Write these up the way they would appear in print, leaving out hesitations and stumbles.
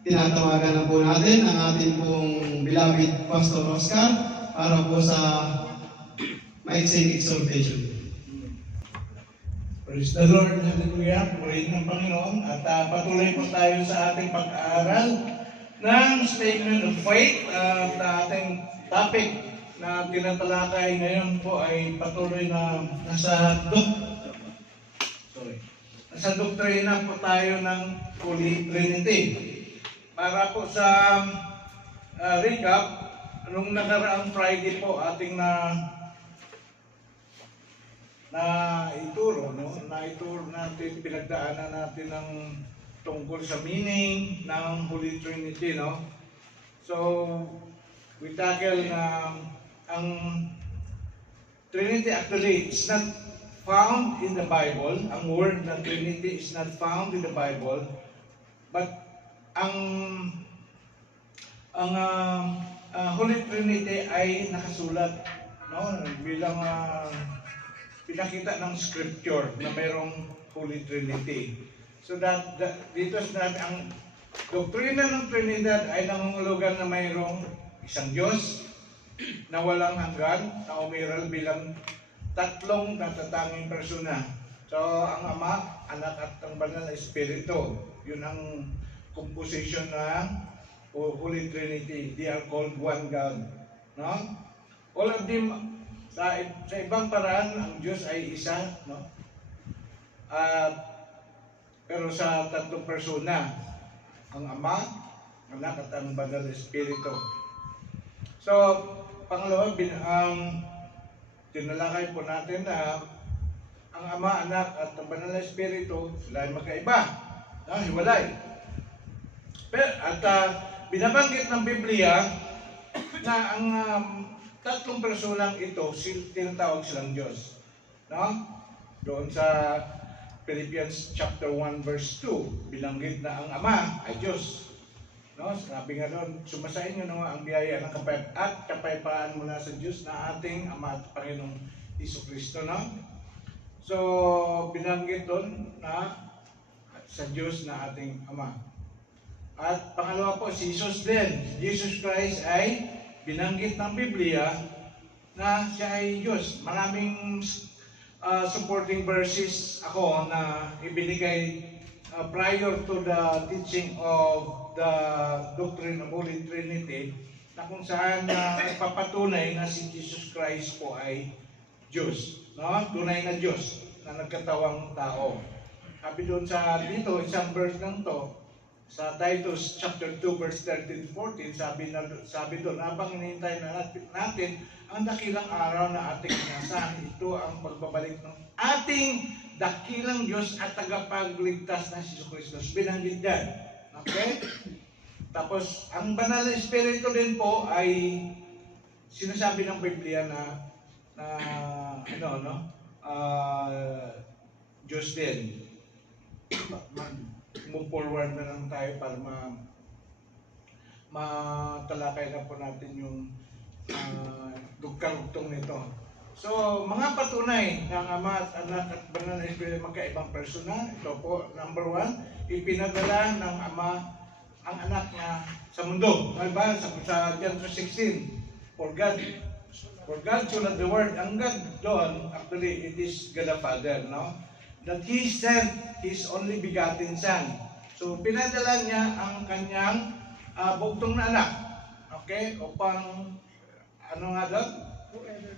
tinatawagan na po natin ang ating pong beloved Pastor Oscar para po sa maiksing exhortation. Praise the Lord, hallelujah, purihin ng Panginoon. At patuloy po tayo sa ating pag-aaral ng Statement of Faith. At ating topic na tinatalakay ngayon po ay patuloy na nasa doktrina po tayo ng Holy Trinity. Para po sa recap, nung nakaraang Friday po ating ituro natin, pinagdaanan natin ng tungkol sa meaning ng Holy Trinity, no? So, we tackle na ang Trinity actually is not found in the Bible. Ang word na Trinity is not found in the Bible, but ang Holy Trinity ay nakasulat, no, bilang pinakita ng Scripture na mayroong Holy Trinity. So dito sa ang doktrina ng Trinidad ay nangungulugan na mayroong isang Diyos na walang hanggan, na umiral bilang tatlong natatanging persona. So ang Ama, Anak at ang Banal na Espiritu, yun ang composition ng Holy Trinity. They are called one God, no? All of them. Sa ibang paraan, ang Diyos ay isa, no? Pero sa tatlong persona, ang Ama, Anak at ang Banal na Espiritu. So, pangalawa, tinalakay po natin na ang Ama, Anak at ang Banal na Espiritu, sila ay magkaiba, no? Hiwalay. At binabanggit ng Biblia na ang tatlong personang ito, tinatawag silang Diyos. No? Doon sa Philippians chapter 1 verse 2, binanggit na ang Ama ay Diyos. No? Sabi nga doon, sumasain nyo naman ang biyaya ng kapayapaan mula sa Diyos na ating Ama at Panginoong Jesucristo. No? So, binanggit doon na sa Diyos na ating Ama. At pangalawa po, si Jesus din. Jesus Christ ay binanggit ng Biblia na siya ay Diyos. Maraming supporting verses ako na ibinigay prior to the teaching of the doctrine of Holy Trinity, na kung saan ipapatunay na si Jesus Christ po ay Diyos. No? Tunay na Diyos na nagkatawang tao. Sabi doon dito, isang verse lang to, sa Titus chapter 2 verse 13-14, sabi doon, habang hinihintay na natin ang dakilang araw na ating inasahan, ito ang pagbabalik ng ating dakilang Diyos at tagapagligtas na si Jesucristo. Binanggit yan. Okay? Tapos, ang Banal na Espiritu din po ay sinasabi ng Biblia na Diyos din. Move forward na lang tayo para matalakay na po natin yung dugkang-dugtong nito. So, mga patunay ng Ama at Anak at Banal na Espiritu, magkaibang persona. Ito po, number 1, ipinadala ng Ama ang Anak na sa mundo. Diba? Sa John 3:16, For God so loved the world. Ang God doon, actually, it is God the Father, no? That He sent His only begotten Son. So, pinadala niya ang kanyang bugtong na anak. Okay? Upang, ano nga doon?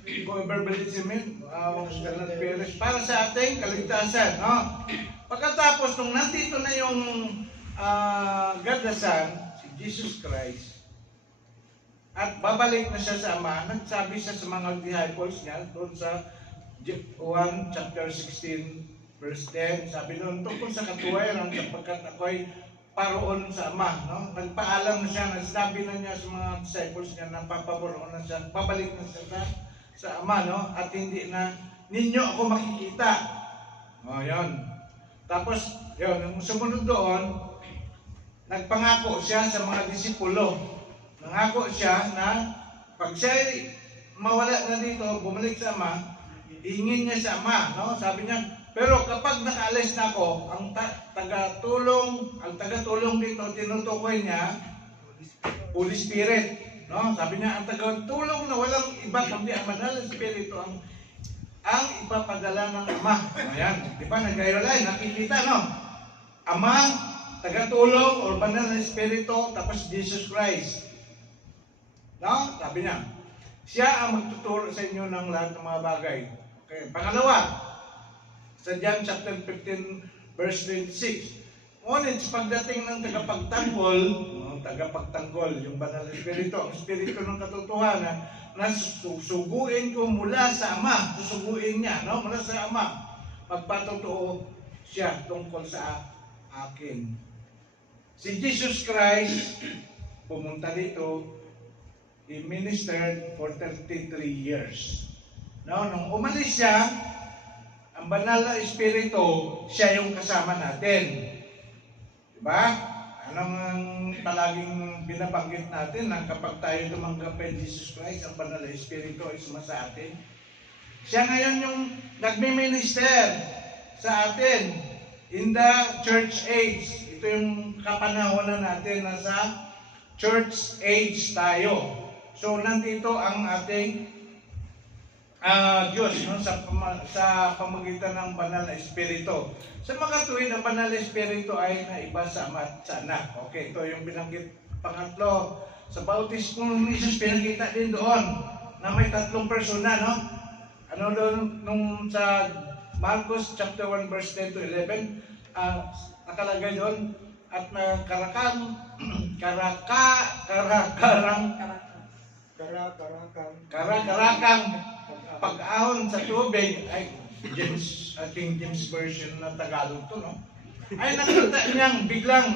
Whoever believes in Him, shall not perish. Para sa ating kaligtasan. No? Pagkatapos, nung nandito na yung God the Son, si Jesus Christ, at babalik na siya sa Ama, nagsabi siya sa mga disciples niya, doon sa 1 chapter 16, verse 10, sabi doon, tungkol sa katuwiran sapagkat ako'y paroon sa Ama. No? Nagpaalam na siya, nagsabi na niya sa mga disciples niya na papaboroon na siya, babalik na siya sa Ama, no? At hindi na ninyo ako makikita. O, yun. Tapos, yun, nung sumunod doon, nagpangako siya sa mga disipulo. Nangako siya na pag siya mawala na dito, bumalik sa Ama, hingin niya sa Ama, no? Sabi niya, Pero kapag nakaalis na ako, ang tagatulong dito, tinutukoy niya, Holy Spirit. No? Sabi niya, ang tagatulong na walang iba kundi ang Banal na Espiritu ang ipapadala ng Ama. Ayan, di ba? Nag-airline, nakikita, no? Ama, tagatulong, or Banal na Espiritu, tapos Jesus Christ. No? Sabi niya, siya ang magtuturo sa inyo ng lahat ng mga bagay. Okay. Pangalawa, sa John chapter 15, verse 26. Ngunit sa pagdating ng tagapagtanggol, yung Banal na Espiritu, ang Espiritu ng katotohanan, na susuguin ko mula sa Ama, susuguin niya, no? Mula sa Ama, magpatotoo siya tungkol sa akin. Si Jesus Christ, pumunta dito, he ministered for 33 years. No? Nung umalis siya, ang Banal na Espiritu, siya yung kasama natin. Diba? Anong palaging binabanggit natin na kapag tayo tumanggap kay Jesus Christ, ang Banal na Espiritu ay sumasa atin. Siya ngayon yung nagmi-minister sa atin in the church age. Ito yung kapanahonan natin na sa church age tayo. So, nandito ang ating Diyos, no? sa pamagitan ng Banal na Espiritu. Sa mga tuwid, ang Banal na Espiritu ay naiba sa Ama at sa Anak. Okay, ito yung binanggit pangatlo. Sa bautismo ni Jesus, pinakita din doon na may tatlong persona, no? Ano doon, nung sa Marcos chapter 1 verse 10 to 11, nakalagay doon, at karakang pag-ahon sa tubig ay King James Version na Tagalog to, no? Ay nakita niyang biglang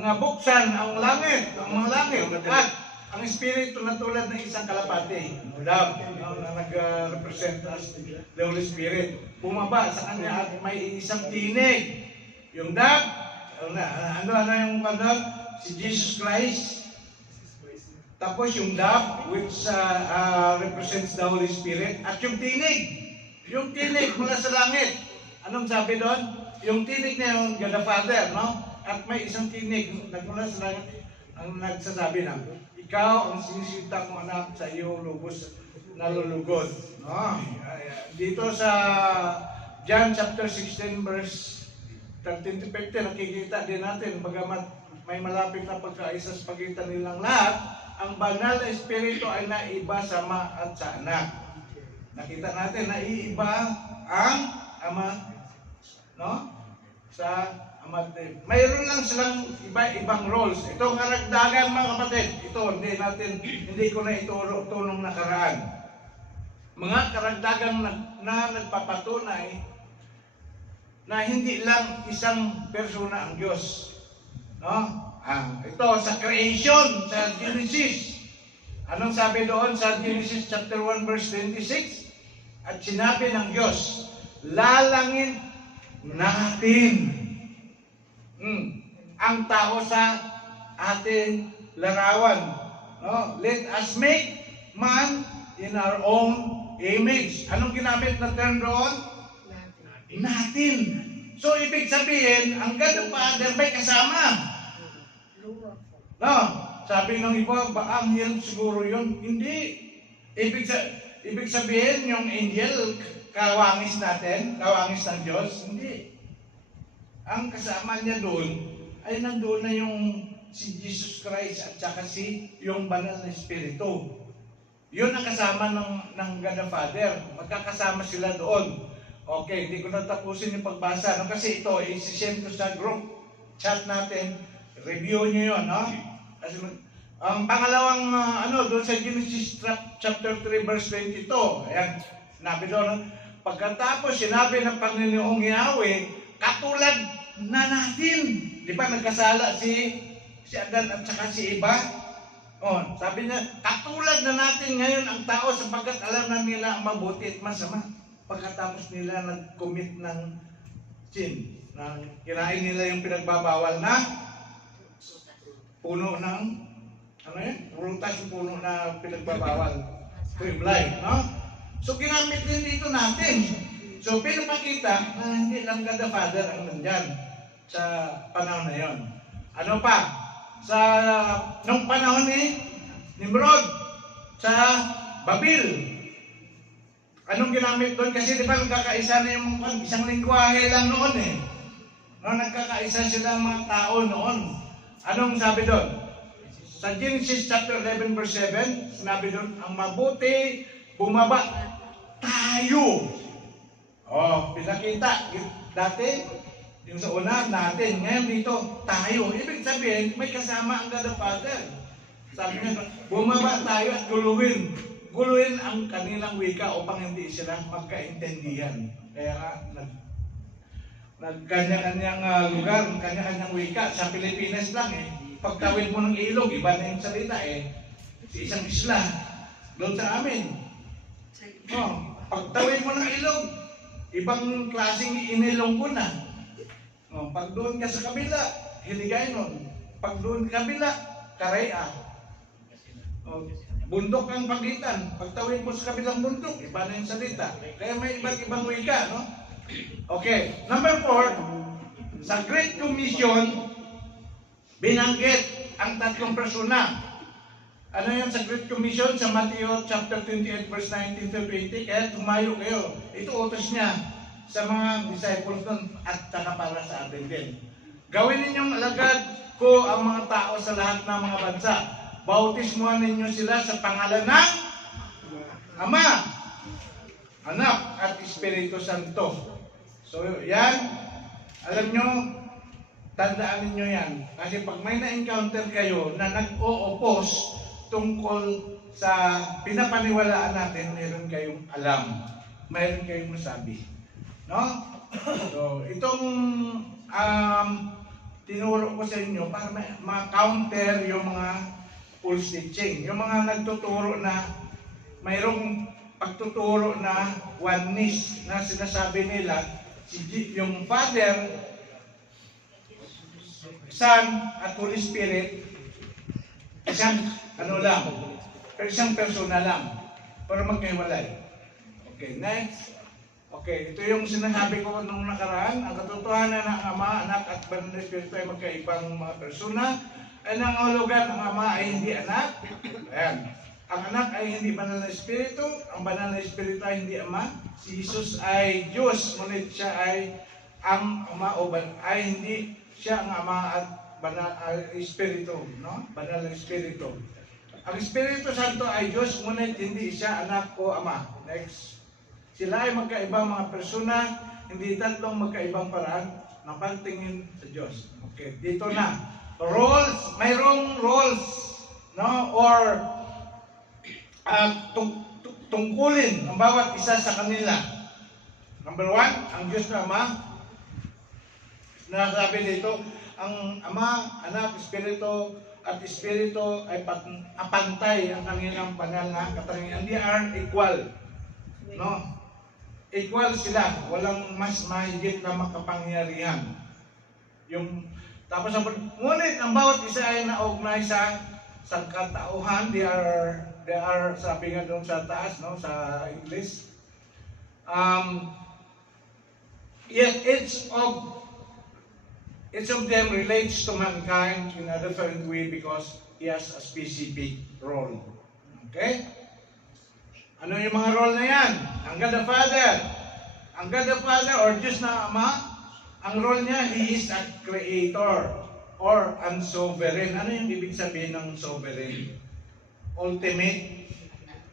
nabuksan ang langit, ang mga langit, at ang Espiritu na tulad ng isang kalapati, love, na nag-represent as the Holy Spirit, bumaba sa kanya at may isang tinig. Yung dove, ano yung si Jesus Christ. Tapos yung dove, which represents the Holy Spirit, at yung tinig mula sa langit. Anong sabi doon? Yung tinig na yung God the Father, no? At may isang tinig nagmula sa langit ang nagsasabi na, ikaw ang sinisinta kong anak, sa iyo lubos nalulugod. No? Dito sa John chapter 16 verse 13 to 15, nakikita din natin, bagamat may malapit na pagkaisa sa pagitan nilang lahat, ang Banal na Espiritu ay naiba sa Ama at sa Anak. Nakita natin, naiiba ang Ama, no? Sa Ama. Mayroon lang silang iba-ibang roles. Ito karagdagan, mga kapatid. Ito, hindi ko na ituro nung nakaraan. Mga karagdagan na nagpapatunay na hindi lang isang persona ang Diyos. No? Ito sa creation, sa Genesis. Anong sabi doon sa Genesis chapter 1 verse 26? At sinabi ng Diyos, lalangin natin ang tao sa ating larawan. No? Let us make man in our own image. Anong ginamit na term doon? Natin. So, ibig sabihin, ang God the Father may kasama. No, sabi ng iba, angel siguro yun. Hindi. Ibig sabihin, yung angel, kawangis natin, kawangis ng Diyos. Hindi. Ang kasama niya doon, ay nandoon na yung si Jesus Christ at saka yung Banal na Espiritu. Yun ang kasama ng God the Father. Magkakasama sila doon. Okay, hindi ko natapusin yung pagbasa. No? Kasi ito, isi-send ko sa group chat natin. Review nyo yun, no? Kasi, ang pangalawang, doon sa Genesis chapter 3, verse 22. Ayan, sinabi doon, pagkatapos sinabi ng Panginoong Yahweh, katulad na natin. Di ba nagkasala si Adan at saka si Eva? Sabi niya, katulad na natin ngayon ang tao sapagkat alam na nila ang mabuti at masama. Pagkatapos nila nag-commit ng sin, kinain nila yung pinagbabawal na puno ng, prutas yung puno na pinagbabawal. Tree of life, no? So ginamit din dito natin. So, pinapakita na hindi lang God the Father ang nandyan sa panahon na yon. Ano pa? Nung panahon ni Nimrod, sa Babil, anong ginamit doon? Kasi di ba nagkakaisa na yung isang lingwahe lang noon eh. No, nagkakaisa silang mga tao noon. Anong sabi doon? Sa Genesis chapter 11 verse 7, sinabi doon, ang mabuti bumaba tayo. Oh, pinakita dati yung sa una natin, ngayon dito tayo. Ibig sabihin, may kasama ang God the Father. Sabi niya, bumaba tayo at guluhin ang kanilang wika upang hindi sila magkaintindihan. Kaya nagkanya-kanyang lugar, kanya-kanyang wika. Sa Pilipinas lang eh, pagtawid mo ng ilog, iba na yung salita eh. Sa isang isla, doon sa amin. Oh, pagtawid mo ng ilog, ibang klaseng inilong ko na. Oh, pag doon ka sa kabila, Hiligaynon. Pag doon ka kabila, Karaya. Oh, bundok ang pagitan. Pagtawid mo sa kabilang bundok, iba na yung salita. Kaya may iba't ibang wika, no? Okay. Number 4, sa Great Commission, binanggit ang tatlong persona. Ano yan sa Great Commission? Sa Matthew chapter 28 verse 19 to 20. Kaya tumayo kayo. Ito utos niya sa mga disciples nun at saka para sa atin din. Gawin ninyong alagad ko ang mga tao sa lahat ng mga bansa. Bautismuhan ninyo sila sa pangalan ng Ama, Anak at Espiritu Santo. So yan, alam nyo, tandaan ninyo yan. Kasi pag may na-encounter kayo na nag-o-oppose tungkol sa pinapaniwalaan natin, meron kayong alam. Meron kayong masabi. No? So, itong tinuro ko sa inyo para ma-counter yung mga false teaching. Yung mga nagtuturo na mayroong pagtuturo na oneness na sinasabi nila, yung Father, Son, at Holy Spirit, isang ano lang, isang persona lang, para magkahiwalay. Okay, next. Okay, ito yung sinasabi ko nung nakaraan. Ang katotohanan ng Ama, Anak at Banal na Espiritu ay magkaibang mga persona. Ay nangahulugan, ang Ama ay hindi anak. Ayan. Ang anak ay hindi banal na espiritu, ang banal na espiritu ay hindi Ama. Si Jesus ay Diyos, ngunit siya ay ang Ama o ay hindi siya ang Ama at banal espiritu, no? Banal na espiritu. Ang Espiritu Santo ay Diyos, ngunit hindi siya anak o Ama. Next. Sila ay magkaibang mga persona, hindi tatlong magkaibang paraan ng pagtingin sa Diyos. Okay, dito na. Roles, mayroong roles, no? Or tungkulin ng bawat isa sa kanila. Number 1, ang Diyos na Ama. Nasabi dito, ang Ama, Anak, Espiritu at Espiritu ay pantay ang kanilang banal na katangian. They are equal. No? Equal sila. Walang mas mahigit na makapangyarihan. Tapos, ngunit ang bawat isa ay naugnay sa katauhan. They are sabi nga doon sa taas, no, sa English. Yet each of them relates to mankind in a different way because he has a specific role. Okay? Ano yung mga role na yan? Ang God the Father. Ang God the Father or Diyos na Ama, ang role niya, He is a creator or an sovereign. Ano yung ibig sabihin ng sovereign? Ultimate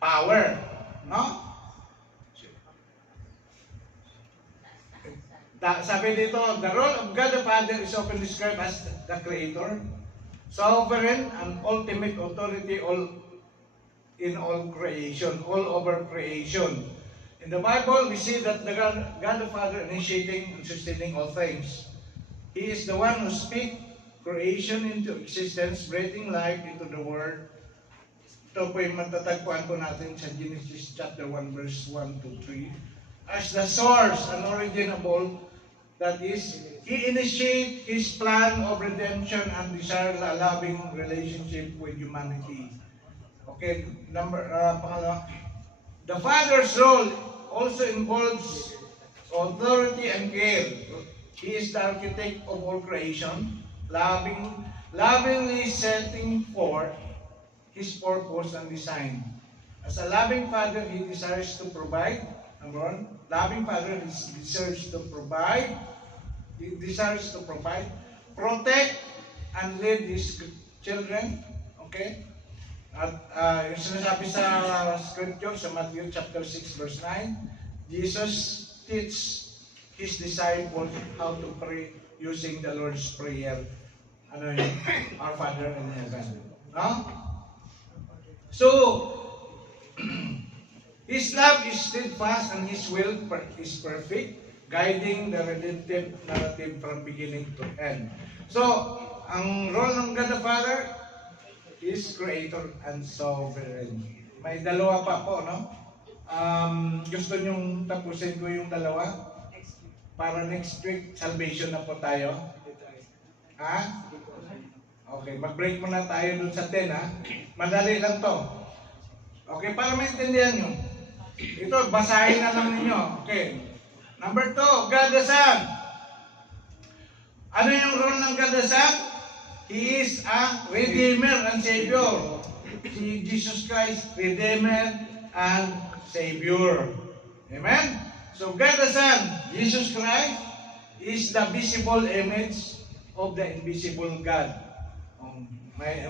power. No? Sabi dito, the role of God the Father is often described as the creator, sovereign, and ultimate authority in all creation, all over creation. In the Bible, we see that the God the Father initiating and sustaining all things. He is the one who speaks creation into existence, breathing life into the world. Ito po yung matatagpuan po natin sa Genesis chapter 1 verse 1 to 3. As the source and origin of all, that is, He initiates His plan of redemption and desires a loving relationship with humanity. Okay, pangalawa. The Father's role also involves authority and care. He is the architect of all creation, lovingly setting forth His purpose and design. As a loving Father, He desires to provide. Number one, loving Father desires to provide. He desires to provide, protect, and lead His children. Okay? At yung sinasabi sa scripture, sa Matthew chapter 6 verse 9, Jesus teach His disciples how to pray using the Lord's Prayer. Ano yun? Our Father in heaven. No? So, His love is steadfast and His will is perfect, guiding the redemptive narrative from beginning to end. So, ang role ng God the Father is creator and sovereign. May dalawa pa po, no? Gusto nyong tapusin ko yung dalawa? Para next week, salvation na po tayo. Ha? Okay, mag-break muna tayo dun sa 10, ha? Madali lang to. Okay, para maintindihan nyo. Ito, basahin na lang ninyo. Okay. Number 2, God the Son. Ano yung role ng God the Son? He is a Redeemer and Savior. Si Jesus Christ, Redeemer and Savior. Amen? So God the Son, Jesus Christ, is the visible image of the invisible God.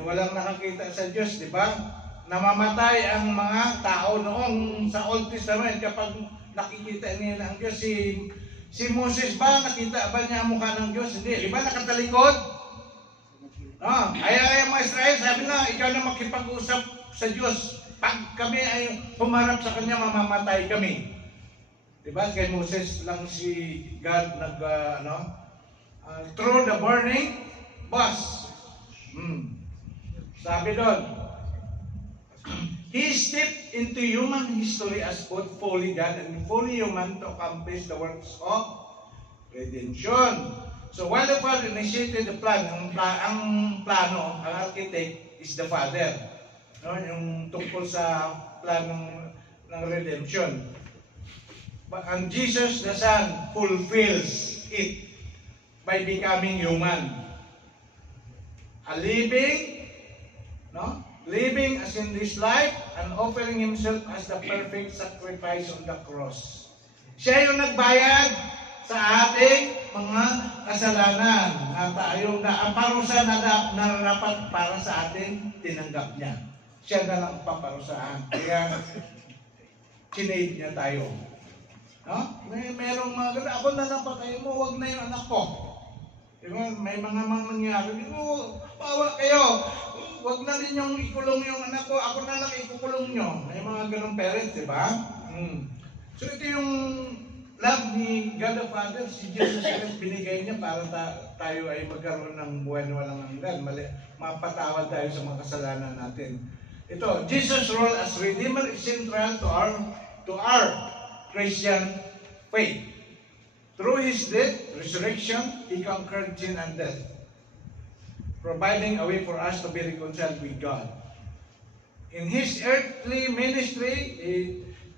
Walang nakakita sa Diyos, di ba? Namamatay ang mga tao noong sa Old Testament kapag nakikita niya ang Diyos. Si Moses ba, nakita ba niya ang mukha ng Diyos? Hindi. Di ba nakatalikod? Ay mga Israel, sabi na, ikaw na makipag-usap sa Diyos. Pag kami ay humarap sa Kanya, mamamatay kami. Di ba? Kay Moses lang si God through the burning bush. Sabi doon, He stepped into human history as both fully God and fully human to accomplish the works of redemption. So while the Father initiated the plan, ang plano, ang architect is the Father. No? Yung tungkol sa plano ng redemption. And Jesus the Son fulfills it by becoming human. A living as in this life and offering Himself as the perfect sacrifice on the cross. Siya yung nagbayad sa ating mga kasalanan at ang parusa na dapat para sa ating tinanggap niya. Siya na lang paparusahan. Kaya sinave niya tayo. No? Merong mga gano'n, ako na lang patayin mo, wag na yung anak ko. Diba? May mga nangyari, bawa kayo, wag na din yung ikulong yung anak ko, ako na lang ikukulong nyo. May mga ganong parents, diba? So ito yung love ni God the Father, si Jesus Christ, binigay niya para tayo ay magkaroon ng buhay na walang hanggan. Mapatawad tayo sa mga kasalanan natin. Ito, Jesus' role as Redeemer is central to our Christian faith. Through His death, resurrection, He conquered sin and death, providing a way for us to be reconciled with God. In His earthly ministry,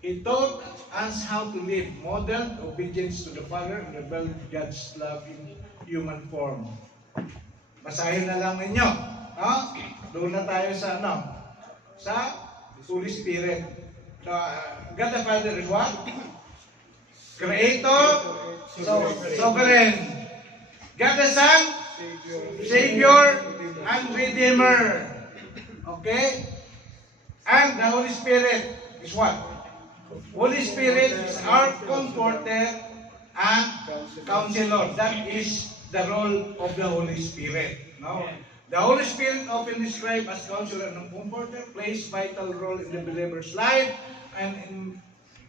He taught us how to live, modeled obedience to the Father, and revealed God's love in human form. Basahin na lang ninyo. Doon na tayo sa sa Holy Spirit. So, God the Father is what? Creator, sovereign. God the Son, Savior, and Redeemer. Okay? And the Holy Spirit is what? Holy Spirit is our comforter and counselor. That is the role of the Holy Spirit. No? The Holy Spirit, often described as counselor and comforter, plays vital role in the believer's life and in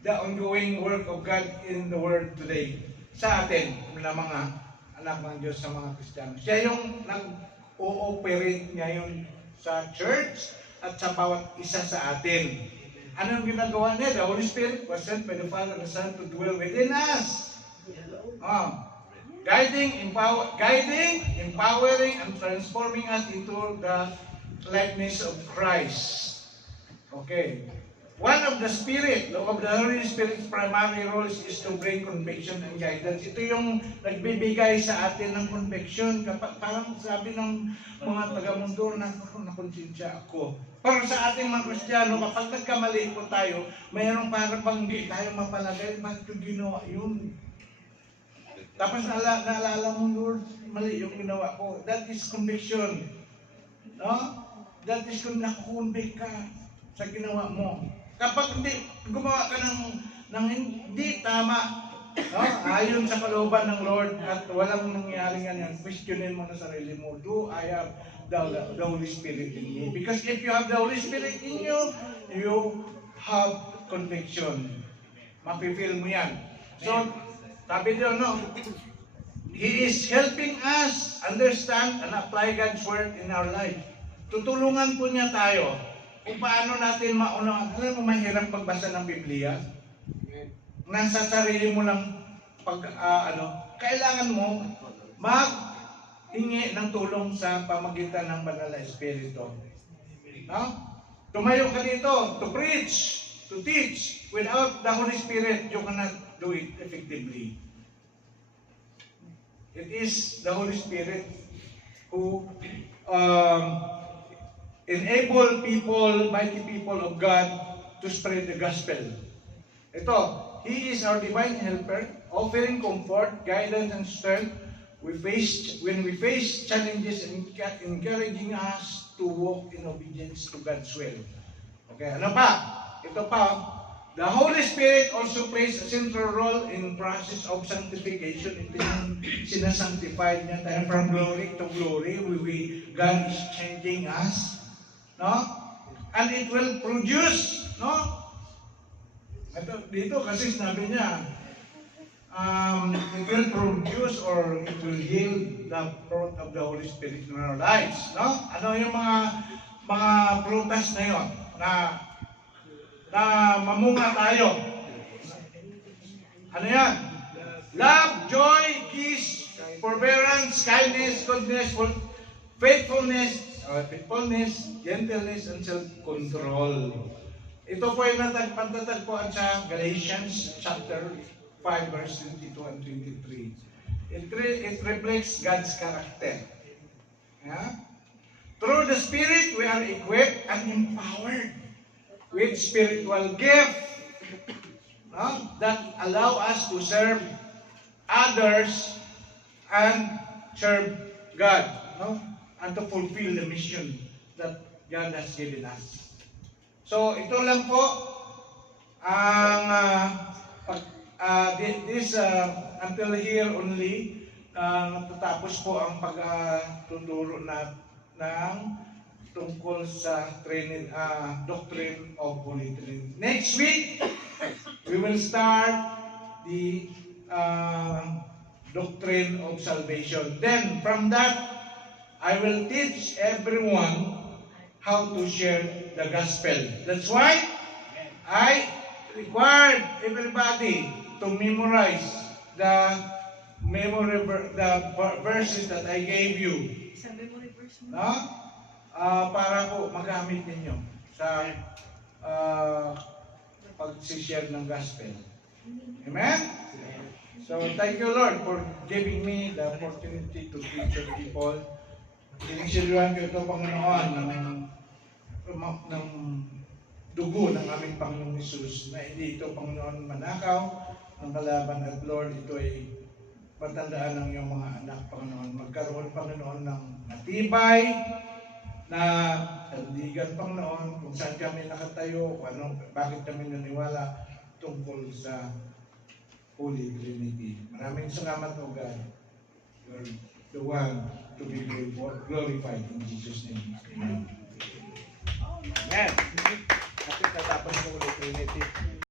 the ongoing work of God in the world today. Sa atin, na mga anak ng Diyos, sa mga Kristiyano. Siya yung nag-ooperate ngayon sa church at sa bawat isa sa atin. Ano yung ginagawa niya? The Holy Spirit was sent by the Father and the Son to dwell within us. Guiding, empowering, and transforming us into the likeness of Christ. Okay. one of the Spirit, of the Holy Spirit's primary roles is to bring conviction and guidance. Ito yung nagbibigay sa atin ng conviction. Kapag parang sabi ng mga taga-mundo na nakonsensya ako. Pero sa ating mga Kristiyano, kapag nagkamali po tayo, mayroong parang bang hindi tayo mapalagay, bakit yung ginawa yun? Tapos naalala mo, Lord, mali yung ginawa ko. That is conviction. No? That is kung nakukonvict ka sa ginawa mo. Kapag hindi, gumawa ka ng hindi tama, no? Ayon sa kalooban ng Lord at walang nangyari ganyan, questionin mo na sarili mo, do I have the Holy Spirit in me? Because if you have the Holy Spirit in you, you have conviction. Mapifeel mo yan. So, sabi doon, no? He is helping us understand and apply God's Word in our life. Tutulungan po niya tayo kung paano natin maunawaan. Alam mo, mahirap pagbasa ng Biblia. Nasa sarili mo lang kailangan mo maghingi ng tulong sa pamagitan ng Banal na Espiritu. No? Tumayo ka dito to preach, to teach. Without the Holy Spirit, you cannot do it effectively. It is the Holy Spirit who enable people, mighty people of God, to spread the gospel. Ito, He is our divine helper, offering comfort, guidance, and strength when we face challenges and encouraging us to walk in obedience to God's will. Okay, ano pa? Ito pa, the Holy Spirit also plays a central role in process of sanctification. Ito yung sinasanctify niya tayo from glory to glory. God is changing us. No? And it will produce, no? Dito kasi sinabi niya, it will produce or it will yield the fruit of the Holy Spirit in our lives. No? Ano yung mga prutas na yun na mamunga tayo? Ano yan? Love, joy, peace, forbearance, kindness, goodness, faithfulness, gentleness, and self-control. Ito po ay patatagpuan sa Galatians chapter 5, verse 22 and 23. It reflects God's character. Yeah? Through the Spirit, we are equipped and empowered with spiritual gift that allow us to serve others and serve God, and to fulfill the mission that God has given us. So ito lang po ang until here only natatapos po ang pagtuturo ng tungkol sa doctrine of Holy Trinity. Next week, we will start the doctrine of salvation. Then, from that, I will teach everyone how to share the gospel. That's why I required everybody to memorize the verses that I gave you. No? Para po magamit ninyo sa pag-share ng gospel. Amen? So, thank you, Lord, for giving me the opportunity to teach the people. Sinisiluhan ko ito, Panginoon, ng dugo ng aming Panginoong Hesus, na hindi ito, Panginoon, manakaw ng kalaban at Lord, ito ay patandaan ng iyong mga anak, Panginoon. Magkaroon, Panginoon, ng matibay na sandigan, Panginoon, kung saan kami nakatayo, bakit kami naniwala tungkol sa Holy Trinity. Maraming salamat, O God. You're the one to be glorified in Jesus' name. Amen. Amen. Kasi tatapos ng Holy Trinity.